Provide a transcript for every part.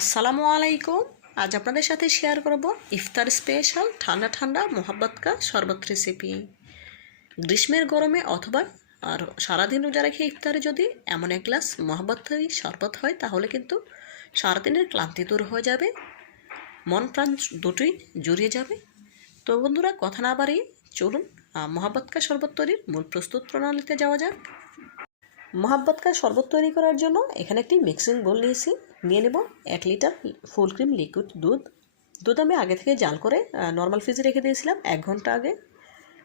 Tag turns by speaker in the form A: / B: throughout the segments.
A: আসসালামু আলাইকুম। আজ আপনাদের সাথে শেয়ার করব ইফতার স্পেশাল ঠান্ডা ঠান্ডা মোহাব্বত কা শরবত রেসিপি গ্রীষ্মের গরমে অথবা আর সারাদিন রোজা রেখে ইফতারে যদি এমন এক গ্লাস মোহাব্বতই শরবত হয়, তাহলে কিন্তু সারাদিনের ক্লান্তি দূর হয়ে যাবে, মন প্রাণ দুটোই জুড়িয়ে যাবে। তো বন্ধুরা, কথা না বাড়িয়ে চলুন মোহাব্বত কা শরবত তৈরির মূল প্রস্তুত প্রণালীতে যাওয়া যাক। মোহাব্বত কা শরবত তৈরি করার জন্য এখানে একটি মিক্সিং বোল নিয়েছি। নিয়ে নেব এক লিটার ফুল ক্রিম লিকুইড দুধ। দুধ আমি আগে থেকে জাল করে নর্মাল ফ্রিজে রেখে দিয়েছিলাম এক ঘণ্টা আগে।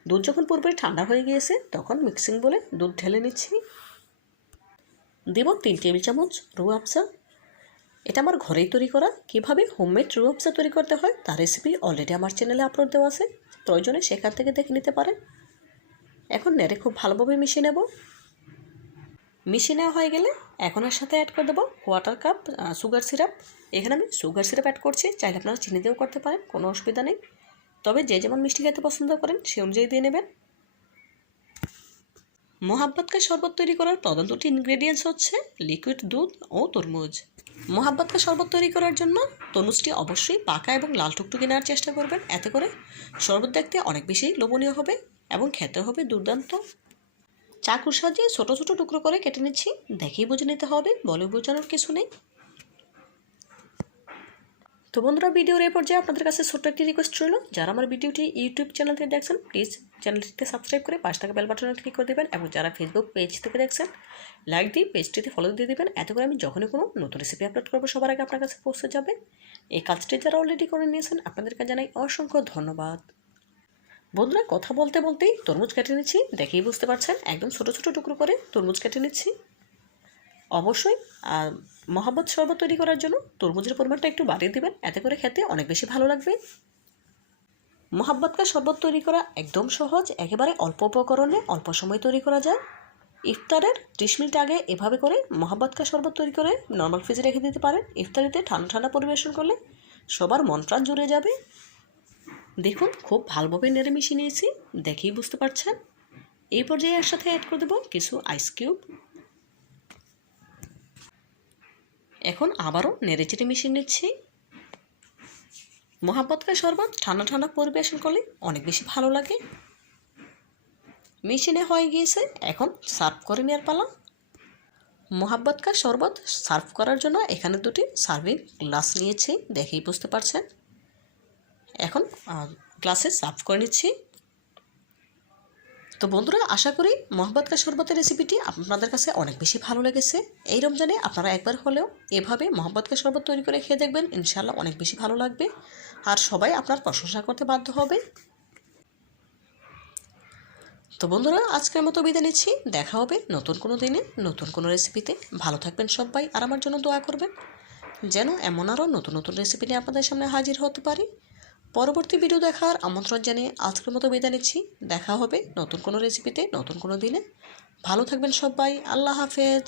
A: দুধ যখন পুরোপুরি ঠান্ডা হয়ে গিয়েছে, তখন মিক্সিং বলে দুধ ঢেলে নিচ্ছি। দেব তিন টেবিল চামচ রু আফসা এটা আমার ঘরেই তৈরি করা। কীভাবে হোমমেড রু আফসা তৈরি করতে হয়, তার রেসিপি অলরেডি আমার চ্যানেলে আপলোড দেওয়া আছে। প্রয়োজনে সেখান থেকে দেখে নিতে পারেন। এখন নেড়ে খুব ভালোভাবে মিশিয়ে নেব। মিশিয়ে নেওয়া হয়ে গেলে এখন এর সাথে অ্যাড করে দেবো কোয়াটার কাপ সুগার সিরাপ এখানে আমি সুগার সিরাপ অ্যাড করছি, চাইলে আপনারা চিনি দিয়েও করতে পারেন, কোনো অসুবিধা নেই। তবে যে যেমন মিষ্টি খেতে পছন্দ করেন, সে অনুযায়ী দিয়ে নেবেন। মোহাব্বতকে শরবত তৈরি করার প্রধান দুটি ইনগ্রেডিয়েন্টস হচ্ছে লিকুইড দুধ ও তরমুজ। মোহাব্বতকে শরবত তৈরি করার জন্য তরমুজটি অবশ্যই পাকা এবং লাল টুকটুকি নেওয়ার চেষ্টা করবেন। এতে করে শরবত দেখতে অনেক বেশি লোভনীয় হবে এবং খেতে হবে দুর্দান্ত। চাকুর সাহায্যে ছোটো ছোটো টুকরো করে কেটে নিচ্ছি। দেখেই বুঝে নিতে হবে, বলে বোঝানোর কিছু নেই। তো বন্ধুরা, ভিডিওর এই পর্যায়ে আপনাদের কাছে ছোট্ট একটি রিকোয়েস্ট রইল। যারা আমার ভিডিওটি ইউটিউব চ্যানেল থেকে দেখছেন প্লিজ চ্যানেলটিতে সাবস্ক্রাইব করে পাঁচ টাকা বেল বাটনে ক্লিক করে দেবেন এবং যারা ফেসবুক পেজ থেকে দেখছেন লাইক দিয়ে পেজটিতে ফলো দিয়ে দেবেন। এত করে আমি যখনই কোনো নতুন রেসিপি আপলোড করব, সবার আগে আপনার কাছে পৌঁছে যাবে। এই কাজটি যারা অলরেডি করে নিয়েছেন, আপনাদেরকে জানাই অসংখ্য ধন্যবাদ। বন্ধুরা, কথা বলতে বলতেই তরমুজ কেটে নিচ্ছি। দেখেই বুঝতে পারছেন, একদম ছোটো ছোটো টুকরো করে তরমুজ কেটে নিচ্ছি। অবশ্যই মহাব্বত শরবত তৈরি করার জন্য তরমুজের পরিমাণটা একটু বাড়িয়ে দেবেন। এতে করে খেতে অনেক বেশি ভালো লাগবে। মহাব্বতকা শরবত তৈরি করা একদম সহজ, একেবারে অল্প উপকরণে অল্প সময় তৈরি করা যায়। ইফতারের ত্রিশ মিনিট আগে এভাবে করে মহাব্বতকা শরবত তৈরি করে নর্মাল ফ্রিজে রেখে দিতে পারেন। ইফতারিতে ঠান্ডা ঠান্ডা পরিবেশন করলে সবার মন জুড়ে যাবে। দেখুন, খুব ভালোভাবে নেড়ে মিশিয়ে নিয়েছি, দেখেই বুঝতে পারছেন। এই পর্যায়ে এর সাথে অ্যাড করে দেবো কিছু আইস কিউব এখন আবারও নেড়ে চেটে মিশিয়ে নিচ্ছি। মহাব্বতকা শরবত ঠান্ডা ঠান্ডা পরিবেশন করলে অনেক বেশি ভালো লাগে। মিশিনে হয়ে গিয়েছে, এখন সার্ভ করে নেওয়ার পালা। মোহাব্বতকা শরবত সার্ভ করার জন্য এখানে দুটি সার্ভিং গ্লাস নিয়েছি, দেখেই বুঝতে পারছেন। এখন গ্লাসে সার্ভ করে নিচ্ছি। তো বন্ধুরা, আশা করি মোহাম্মদকা শরবতের রেসিপিটি আপনাদের কাছে অনেক বেশি ভালো লেগেছে। এই রমজানে আপনারা একবার হলেও এভাবে মোহাম্মদকা শরবত তৈরি করে খেয়ে দেখবেন ইনশাল্লাহ অনেক বেশি ভালো লাগবে। আর সবাই আপনার প্রশংসা করতে বাধ্য হবে। তো বন্ধুরা, আজকের মতো বিদায় নিচ্ছি। দেখা হবে নতুন কোনো দিনে, নতুন কোনো রেসিপিতে ভালো থাকবেন সবাই, আর আমার জন্য দোয়া করবেন। যেন এমন আরও নতুন নতুন রেসিপি নিয়ে আপনাদের সামনে হাজির হতে পারি। পরবর্তী ভিডিও দেখার আমন্ত্রণ জানিয়ে আজকের মতো বিদায় নিচ্ছি। দেখা হবে নতুন কোনো রেসিপিতে নতুন কোনো দিনে। ভালো থাকবেন সবাই। আল্লাহ হাফেজ।